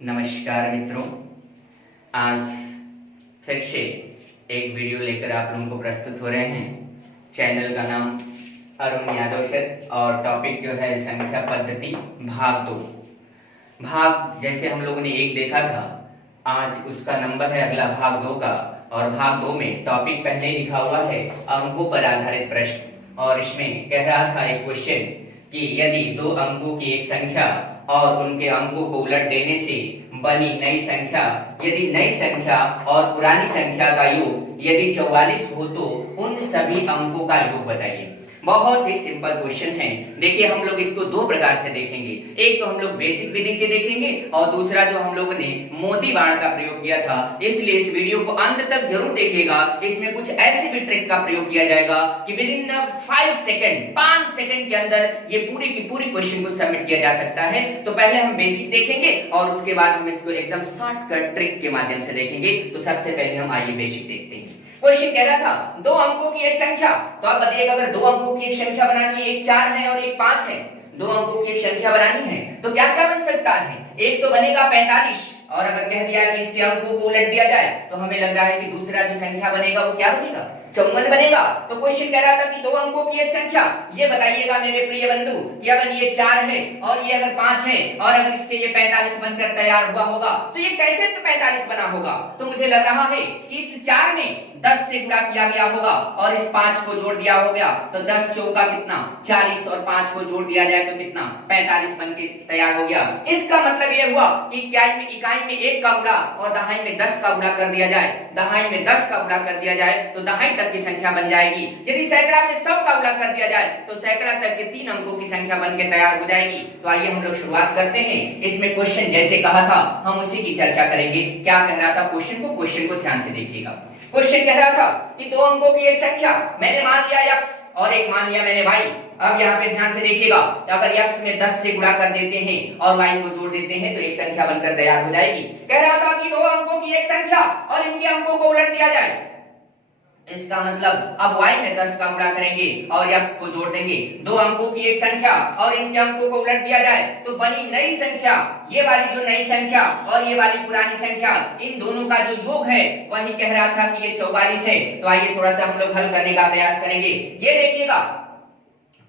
नमस्कार मित्रों, आज फिर से एक वीडियो लेकर आप लोगों को प्रस्तुत हो रहे हैं। चैनल का नाम अरुण यादव सर और टॉपिक जो है संख्या पद्धति भाग 2। भाग जैसे हम लोगों ने एक देखा था, आज उसका नंबर है अगला भाग 2 का। और भाग 2 में टॉपिक पहले ही लिखा हुआ है अंकों पर आधारित प्रश्न। और इसमें कह रहा था एक क्वेश्चन कि यदि 2 अंकों की एक संख्या और उनके अंकों को उलट देने से बनी नई संख्या, यदि नई संख्या और पुरानी संख्या का योग यदि 44 हो तो उन सभी अंकों का योग बताइए। बहुत ही सिंपल क्वेश्चन है। देखिए, हम लोग इसको 2 प्रकार से देखेंगे। एक तो हम लोग बेसिक विधि से देखेंगे और दूसरा जो हम लोगों ने मोदी बाण का प्रयोग किया था। इसलिए इस वीडियो को अंत तक जरूर देखिएगा। इसमें कुछ ऐसे भी ट्रिक का प्रयोग किया जाएगा कि विद इन 5 सेकंड के अंदर ये पूरी की पूरी क्वेश्चन को सबमिट किया जा सकता है। तो पहले हम बेसिक देखेंगे और उसके बाद हम इसको एकदम शॉर्टकट ट्रिक के माध्यम से देखेंगे। तो सबसे पहले हम आइए बेसिक देखते हैं। क्वेश्चन कह रहा था 2 अंकों की एक संख्या। तो आप बताइएगा, अगर 2 अंकों की एक संख्या बनानी है, एक 4 है और एक 5 है, 2 अंकों की एक संख्या बनानी है तो क्या क्या बन सकता है। एक तो बनेगा 45 और अगर कह दिया कि इसके अंकों को उलट दिया जाए तो हमें लग रहा है कि दूसरा जो संख्या बनेगा वो क्या बनेगा, 54 बनेगा। तो क्वेश्चन कह रहा था कि 2 अंकों की एक संख्या, ये बताइएगा मेरे प्रिय बंधु कि अगर ये 4 है और ये अगर 5 है और अगर इससे ये 45 बनकर तैयार हुआ होगा तो ये कैसे 45 बना होगा। तो मुझे लग रहा है कि इस 4 में 10 से गुणा किया गया होगा और इस 5 को जोड़ दिया हो गया तो 10 चौका कितना 40 और 5 को जोड़ दिया जाए तो कितना 45 बन के तैयार हो गया। इसका मतलब ये हुआ कि इकाई में 1 का गुणा और दहाई में 10 का गुणा कर दिया जाए, दहाई में 10 का गुणा कर दिया जाए तो दहाई तक की संख्या बन जाएगी। यदि सैकड़ा में 100 का गुणा कर दिया जाए तो सैकड़ा तक के 3 अंकों की संख्या बन के तैयार हो जाएगी। तो आइए हम लोग शुरुआत करते हैं। इसमें क्वेश्चन जैसे कहा था हम उसी की चर्चा करेंगे। क्या कह रहा था क्वेश्चन को ध्यान से देखिएगा। क्वेश्चन कह रहा था कि 2 अंकों की एक संख्या मैंने मान लिया x और एक मान लिया मैंने y। अब यहाँ पे ध्यान से देखिएगा, अगर x में 10 से गुणा कर देते हैं और y को जोड़ देते हैं तो एक संख्या बनकर तैयार हो जाएगी। कह रहा था कि 2 अंकों की एक संख्या और इनके अंकों को उलट दिया जाए। इसका मतलब अब y में 10 का गुणा करेंगे और x को जोड़ देंगे। 2 अंकों की एक संख्या और इनके अंकों को उलट दिया जाए तो बनी नई संख्या, ये वाली जो नई संख्या और ये वाली पुरानी संख्या, इन दोनों का जो योग है वही कह रहा था कि ये 44 है। तो आइए थोड़ा सा हम लोग हल करने का प्रयास करेंगे। ये देखिएगा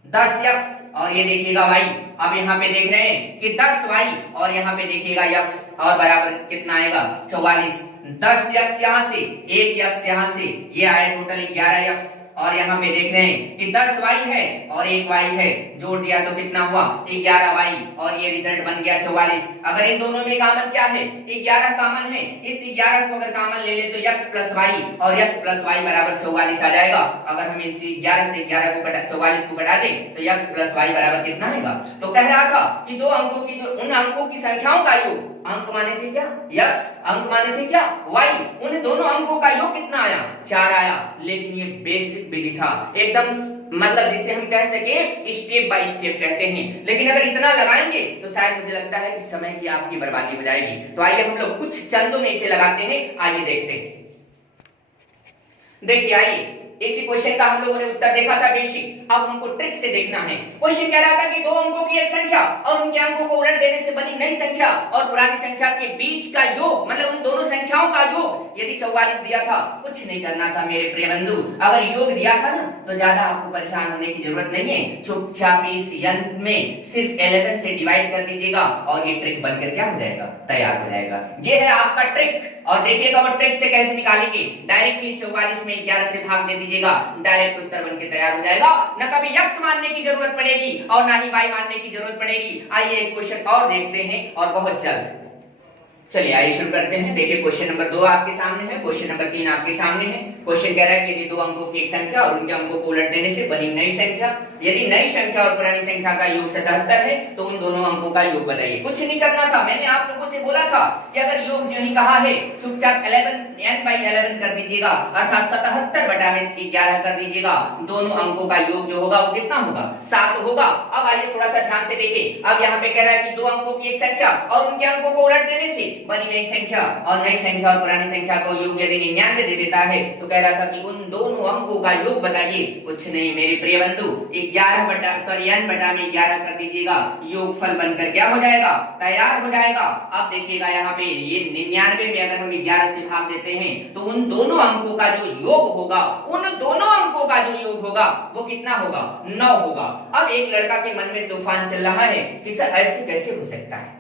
10x और ये देखिएगा y। अब यहाँ पे देख रहे हैं कि 10y और यहाँ पे देखिएगा x और बराबर कितना आएगा 44। 10x यहाँ से, 1x यहाँ से, ये आया टोटल 11x। और यहाँ पे देख रहे हैं कि 10y है और 1y है, जोड़ दिया तो कितना हुआ 11y और ये रिजल्ट बन गया 44। अगर इन दोनों में कॉमन क्या है, 11 कॉमन है। इस 11 को अगर कॉमन ले ले तो x प्लस y और x प्लस y बराबर 44 आ जाएगा। अगर हम इस 11 से 11 को 44 को घटा दें तो x प्लस y बराबर कितना आएगा। तो कह रहा था कि 2 अंकों की जो उन अंकों की संख्याओं का योग, अंक माने थे क्या x, अंक माने थे क्या y, उन दोनों अंकों का योग कितना आया 4 आया। लेकिन ये बेसिक विधि था एकदम, मतलब जिसे हम कह सके स्टेप बाय स्टेप कहते हैं। लेकिन अगर इतना लगाएंगे तो शायद मुझे लगता है कि समय की आपकी बर्बादी हो जाएगी। तो आइए हम लोग कुछ चंदों में इसे लगाते हैं। आइए देखते हैं। देखिए, आइए इसी क्वेश्चन का हम लोगों ने उत्तर देखा था बेसिक। अब हमको ट्रिक से देखना है। क्वेश्चन कह रहा था कि 2 अंकों की एक संख्या और उनके अंकों को उलट देने से बनी नई संख्या और पुरानी संख्या के बीच का योग, मतलब उन दोनों संख्याओं का योग यदि 44 दिया था, कुछ नहीं करना था मेरे प्रिय बंधु। अगर योग दिया था ना तो ज्यादा आपको परेशान होने की जरूरत नहीं है। चुपचाप इस यंत्र में सिर्फ 11 से डिवाइड कर दीजिएगा और ये ट्रिक बनकर क्या हो जाएगा, तैयार हो जाएगा। ये है आपका ट्रिक। और देखिएगा वो ट्रिक से कैसे निकालेंगे। डायरेक्टली 44 में 11 से भाग दे दीजिएगा, डायरेक्ट उत्तर बनके तैयार हो जाएगा। न कभी x मानने की जरूरत पड़ेगी और ना ही y मानने की जरूरत पड़ेगी। आइए एक क्वेश्चन और देखते हैं और बहुत जल्द। चलिए आइए शुरू करते हैं। देखिए क्वेश्चन नंबर 2 आपके सामने है, क्वेश्चन नंबर 3 आपके सामने है। क्वेश्चन कह रहा है कि यदि 2 अंकों की एक संख्या और उनके अंकों को उलट देने से बनी नई संख्या, यदि नई संख्या और पुरानी संख्या का योग 77 है तो उन दोनों अंकों का योग बताइए। कुछ नहीं करना था, मैंने आप लोगों से बोला था कि अगर योग जो ही कहा है चुपचाप 11 कर दीजिएगा, अर्थात 77 बटा में इसकी 11 कर दीजिएगा। दोनों अंकों का योग जो होगा वो कितना होगा, 7 होगा। अब आइए थोड़ा सा ध्यान से देखिए। अब यहाँ पे कह रहा है कि 2 अंकों की एक संख्या और उनके अंकों को उलट देने से बनी नई संख्या और नई संख्या और पुरानी संख्या को योग यदि 99 दे देता है तो कह रहा था कि उन दोनों अंकों का योग बताइए। कुछ नहीं मेरे प्रिय बंधु, n बटा में 11 कर दीजिएगा, योगफल बनकर क्या हो जाएगा, तैयार हो जाएगा। अब देखिएगा यहाँ पे ये 99 में अगर हम 11 से भाग देते हैं तो उन दोनों अंकों का जो योग होगा, उन दोनों अंकों का जो योग होगा वो कितना होगा, 9 होगा। अब एक लड़का के मन में तूफान चल रहा है कि सर ऐसे कैसे हो सकता है,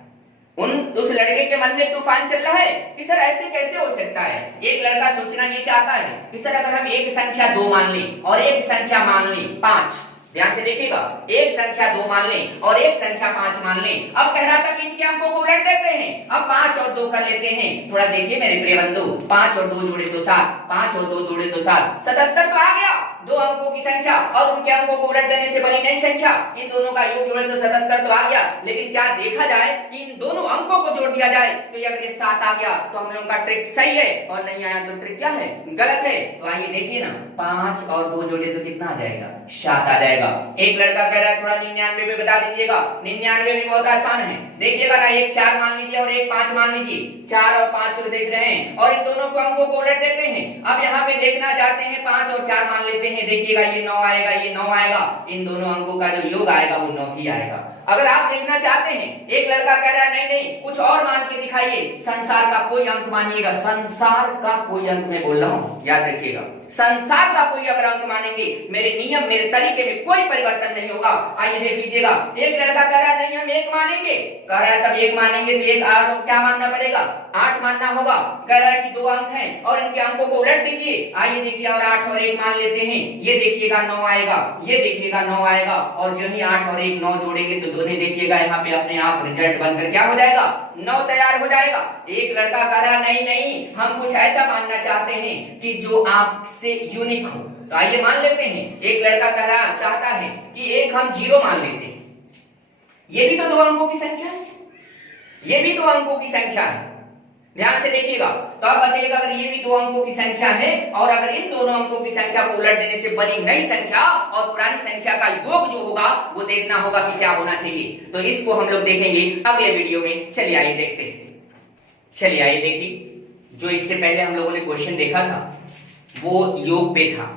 उस लड़के के मन में तूफान चल रहा है कि सर ऐसे कैसे हो सकता है। एक लड़का सोचना ये चाहता है कि सर अगर हम एक संख्या 2 मान लें और एक संख्या मान लें 5, ध्यान से देखिएगा, एक संख्या 2 मान लें और एक संख्या 5 मान लें। अब कह रहा था कि इनके अंकों को उलट देते हैं, अब 5 और 2 कर लेते हैं। थोड़ा देखिए मेरे प्रिय बंधु, 5 और 2 जोड़े तो 7, 5 और 2 जोड़े तो 7, 77 तो आ गया। दो अंकों की संख्या और उनके अंकों को उलट देने से बनी नई संख्या, इन दोनों का योग जोड़े तो 77 तो आ गया। लेकिन क्या देखा जाए कि इन दोनों अंकों को जोड़ दिया जाए तो ये अगर 7 आ गया तो हम लोगों का ट्रिक सही है, और नहीं आया तो ट्रिक क्या है, गलत है। तो आइए देखिए ना, 5 और 2 जोड़े तो कितना आ जाएगा, 7 आ जाएगा। एक लड़का कह रहा है थोड़ा 99 में बता दीजिएगा। 99 भी बहुत आसान है, देखिएगा ना, एक 4 मान लीजिए और एक 5 मान लीजिए। 4 और 5 को देख रहे हैं और इन दोनों को अंकों को उलट देते हैं। अब यहाँ पे देखना चाहते हैं, 5 और 4 मान लेते हैं, देखिएगा ये 9 आएगा, ये 9 आएगा, इन दोनों अंकों का जो योग आएगा वो 9 ही आएगा। अगर आप देखना चाहते हैं, एक लड़का कह रहा है नहीं नहीं कुछ और मान के दिखाइए, संसार का कोई अंक मानिएगा, संसार का कोई अंक मैं बोल रहा हूं, याद रखिएगा, संसार का कोई अगर अंक मानेंगे, मेरे नियम मेरे तरीके में कोई परिवर्तन नहीं होगा। आइए देख लीजिएगा, एक लड़का कह रहा है नहीं हम 1 मानेंगे, कह रहा है तब 1 मानेंगे तो एक क्या मानना पड़ेगा, 8 मानना होगा। कह रहा है कि 2 अंक हैं और इनके अंकों को उलट दीजिए। आइए देखिए, और 8 और 1 मान लेते हैं, ये देखिएगा 9 आएगा, ये देखिएगा 9 आएगा, और जो ही 8 और 1 9 जोड़ेंगे तो दोनों देखिएगा यहाँ पे अपने आप रिजल्ट बनकर क्या हो जाएगा, 9 तैयार हो जाएगा। एक लड़का कह रहा नहीं नहीं हम कुछ ऐसा मानना चाहते हैं कि जो आपसे यूनिक हो। तो आइए मान लेते हैं, एक लड़का कह रहा चाहता है कि एक हम 0 मान लेते हैं, ये भी तो 2 अंकों की संख्या है, ये भी 2 अंकों की संख्या है, ध्यान से देखिएगा। तो आप बताइएगा अगर ये भी 2 अंकों की संख्या है और अगर इन दोनों अंकों की संख्या को उलट देने से बनी नई संख्या और पुरानी संख्या का योग जो होगा वो देखना होगा कि क्या होना चाहिए। तो इसको हम लोग देखेंगे अगले वीडियो में। चलिए आइए देखते हैं, चलिए आइए देखिए, जो इससे पहले हम लोगों ने क्वेश्चन देखा था वो योग पे था,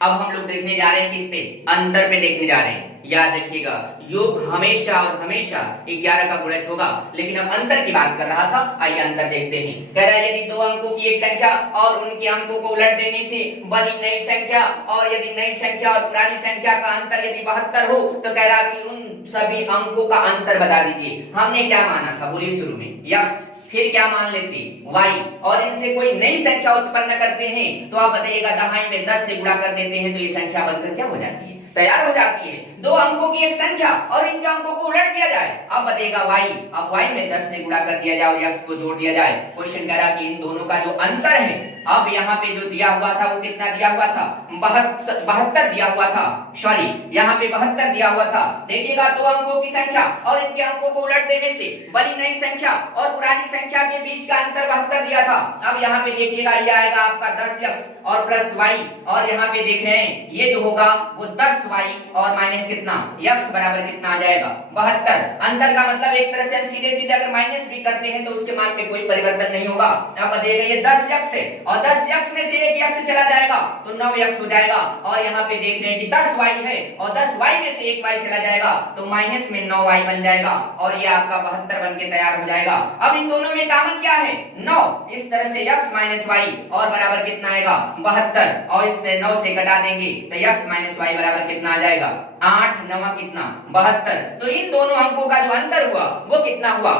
अब हम लोग देखने जा रहे हैं किस पे, अंतर पे देखने जा रहे हैं। याद रखिएगा, योग हमेशा और हमेशा 11 का गुणज होगा, लेकिन अब अंतर की बात कर रहा था। आइए अंतर देखते हैं। कह रहा है यदि 2 अंकों की एक संख्या और उनके अंकों को उलट देने से बनी नई संख्या, और यदि नई संख्या और पुरानी संख्या का अंतर यदि 72 हो, तो कह रहा कि उन सभी अंकों का अंतर बता दीजिए। हमने क्या माना था, बोलिए शुरू में x, फिर क्या मान लेते y, और इनसे कोई नई संख्या उत्पन्न करते हैं तो आप बताइएगा दहाई में 10 से गुणा कर देते हैं तो ये संख्या बनकर क्या हो जाती है, तैयार हो जाती है। 2 अंकों की एक संख्या और इनके अंकों को उलट दिया जाए, अब बताइएगा y, अब y में 10 से गुणा कर दिया जाए और x को जोड़ दिया जाए। क्वेश्चन कह रहा कि इन दोनों का जो अंतर है, अब यहाँ पे जो दिया हुआ था वो कितना दिया हुआ था, 72 दिया हुआ था, सॉरी यहाँ पे 72 दिया हुआ था। देखिएगा 2 अंकों की संख्या और इनके अंकों को उलट देने से बनी नई संख्या और पुरानी संख्या के बीच का अंतर 72 दिया था। अब यहाँ पे देखिएगा ये आएगा आपका 10x और प्लस y, और यहाँ पे देख रहे हैं ये जो होगा वो 10y और माइनस कितना, x बराबर कितना आ जाएगा, 72। अंतर का मतलब एक तरह से हम सीधे सीधे अगर माइनस भी करते हैं तो उसके मान में कोई परिवर्तन नहीं होगा। अब देखिए ये 10x है और 10x में से एक x चला जाएगा तो 9x हो जाएगा, और यहाँ पे देख रहे हैं कि 10y है और 10y में से एक y चला जाएगा तो माइनस में 9y बन जाएगा, और ये आपका 72 बन के तैयार हो जाएगा। अब इन दोनों में कॉमन क्या है, 9, इस तरह से x माइनस y और बराबर कितना आएगा, 72, और इस 9 से घटा देंगे तो x माइनस y बराबर कितना आ जाएगा, 8 9 कितना, 72। तो इन दोनों अंकों का जो अंतर हुआ वो कितना हुआ,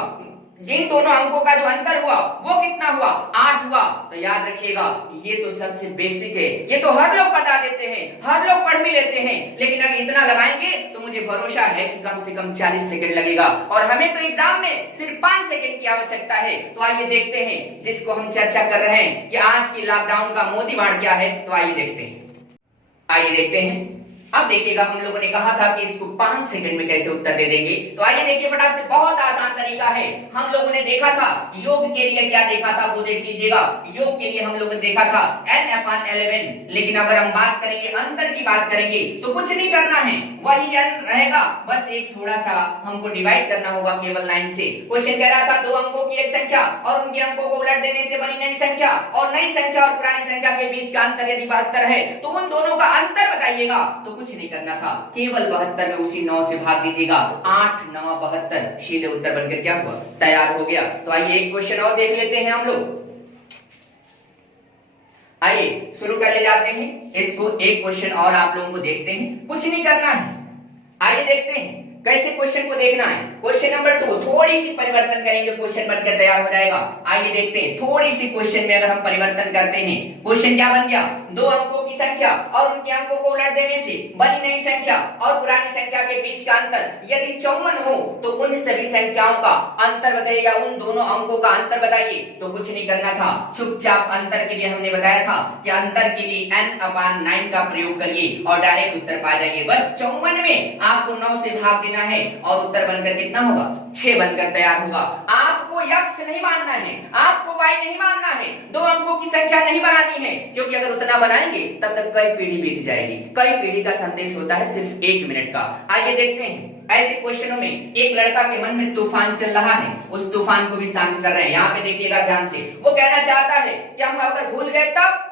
इन दोनों अंकों का जो अंतर हुआ वो कितना हुआ, 8 हुआ। तो याद रखिएगा ये तो सबसे बेसिक है, ये तो हर लोग बता देते हैं, हर लोग पढ़ भी लेते हैं, लेकिन अगर इतना लगाएंगे तो मुझे भरोसा है कि कम से कम 40 सेकंड लगेगा, और हमें तो एग्जाम में सिर्फ 5 सेकंड की आवश्यकता है। तो आइए देखते हैं जिसको हम चर्चा कर रहे हैं कि आज की लॉकडाउन का मोदी वाण क्या है। तो आइए देखते हैं, आइए देखते हैं। अब देखिएगा हम लोगों ने कहा था कि इसको 5 सेकंड में कैसे उत्तर दे देंगे। तो आइए देखिए फटाक से, बहुत आसान तरीका है। हम लोगों ने देखा था योग के लिए क्या देखा था वो देख लीजिएगा। योग के लिए हम लोगों ने देखा था n/11, लेकिन अगर हम बात करेंगे अंतर की बात करेंगे तो कुछ नहीं करना है, वही n रहेगा, बस एक थोड़ा सा हमको डिवाइड करना होगा केवल 9 से। क्वेश्चन कह रहा था 2 अंकों की एक संख्या और उनके अंकों को उलट देने से बनी नई संख्या और नई संख्या और पुरानी संख्या के बीच का अंतर यदि 72 है तो उन दोनों का अंतर बताइएगा। तो कुछ नहीं करना था, केवल 72 में उसी 9 से भाग दीजिएगा। 8 9 72 सीधे उत्तर बनकर क्या हुआ, तैयार हो गया। तो आइए एक क्वेश्चन और देख लेते हैं हम लोग। आइए शुरू कर ले जाते हैं इसको, एक क्वेश्चन और आप लोगों को देखते हैं, कुछ नहीं करना है। आइए देखते हैं कैसे क्वेश्चन को देखना है। क्वेश्चन नंबर 2 थोड़ी सी परिवर्तन करेंगे, क्वेश्चन बनकर तैयार हो जाएगा। आइए देखते हैं थोड़ी सी क्वेश्चन में अगर हम परिवर्तन करते हैं, क्वेश्चन क्या बन गया, दो अंकों की संख्या और उनके अंकों को उलट देने से बनी नई संख्या और पुरानी संख्या के बीच का अंतर यदि 54 हो तो उन सभी संख्याओं का अंतर बताइए, या उन दोनों अंकों का अंतर बताइए। तो कुछ नहीं करना था, चुपचाप अंतर के लिए हमने बताया था कि अंतर के लिए n/9 का प्रयोग करिए और डायरेक्ट उत्तर पा जाइए। बस 54 में आपको 9 से भाग है और उत्तर बनकर कितना होगा, 6 बनकर तैयार होगा। आपको x नहीं मानना है, आपको y नहीं मानना है, दो अंकों की संख्या नहीं बनानी है, क्योंकि अगर उतना बनाएंगे तब तक कई पीढ़ी बीत जाएगी। कई पीढ़ी का संदेश होता है सिर्फ 1 मिनट का। आइए देखते हैं ऐसे क्वेश्चनों में एक लड़का के मन में तूफान चल रहा है, उस तूफान को भी शांत कर रहे हैं। यहाँ पे देखिएगा ध्यान से, वो कहना चाहता है कि हम अगर भूल गए तब,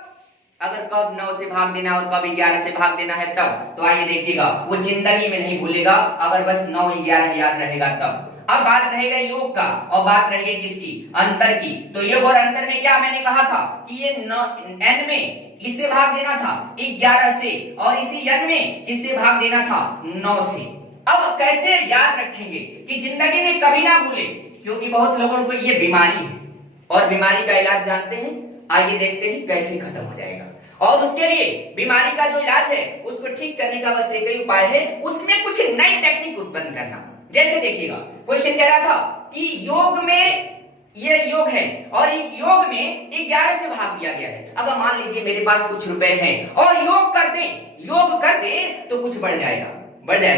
अगर कब 9 से भाग देना और कब 11 से भाग देना है तब। तो आइए देखिएगा, वो जिंदगी में नहीं भूलेगा अगर बस 9 11 याद रहेगा तब। अब बात रहेगा योग का और बात रहेगी किसकी, अंतर की। तो योग और अंतर में क्या मैंने कहा था कि ये n में किससे भाग देना था, 11 से, और इसी n में किससे भाग देना था, 9 से। अब कैसे याद रखेंगे कि जिंदगी में कभी ना भूले, क्योंकि बहुत लोगों को ये बीमारी है और बीमारी का इलाज जानते हैं। आइए देखते हैं कैसे खत्म हो जाएगा। और उसके लिए बीमारी का जो इलाज है उसको ठीक करने का बस एक ही उपाय है, उसमें कुछ नई टेक्निक उत्पन्न करना। जैसे देखिएगा क्वेश्चन कह रहा था कि योग में, ये योग है और योग में 11 से भाग दिया गया है। अगर मान लीजिए मेरे पास कुछ रुपए हैं और योग कर दे तो कुछ बढ़ जाएगा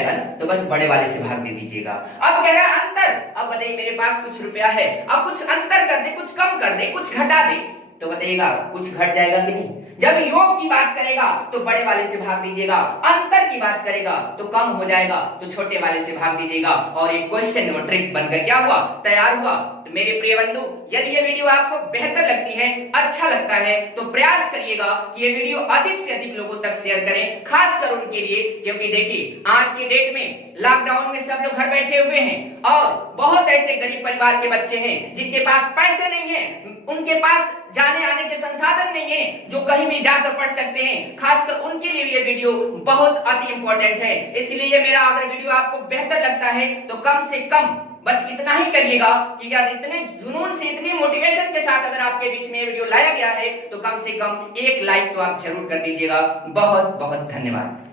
ना, तो बस बड़े वाले से भाग दे दीजिएगा। अब कह रहा है अंतर, अब बताइए मेरे पास कुछ रुपया है, अब कुछ अंतर कर दे, कुछ कम कर दे, कुछ घटा दे, तो बताइएगा कुछ घट जाएगा कि नहीं। जब योग की बात करेगा तो बड़े वाले से भाग दीजिएगा, अंतर की बात करेगा तो कम हो जाएगा तो छोटे वाले से भाग दीजिएगा। और एक क्वेश्चन और ट्रिक बनकर क्या हुआ, तैयार हुआ। तो मेरे प्रिय बंधु, यदि ये वीडियो आपको बेहतर लगती है, अच्छा लगता है, तो प्रयास करिएगा कि ये वीडियो अधिक से अधिक लोगों तक शेयर करें, खासकर उनके लिए, क्योंकि देखिए आज के डेट में लॉकडाउन में सब लोग घर बैठे हुए हैं और बहुत ऐसे गरीब परिवार के बच्चे हैं जिनके पास पैसे नहीं है, उनके पास जाने आने के संसाधन नहीं है, जो कहीं भी जाकर पढ़ सकते हैं। खासकर उनके लिए ये वीडियो बहुत अति इंपॉर्टेंट है। इसलिए मेरा अगर वीडियो आपको बेहतर लगता है तो कम से कम बस इतना ही करिएगा कि यार इतने जुनून से, इतनी मोटिवेशन के साथ अगर आपके बीच में ये वीडियो लाया गया है तो कम से कम 1 लाइक तो आप जरूर कर दीजिएगा। बहुत बहुत धन्यवाद।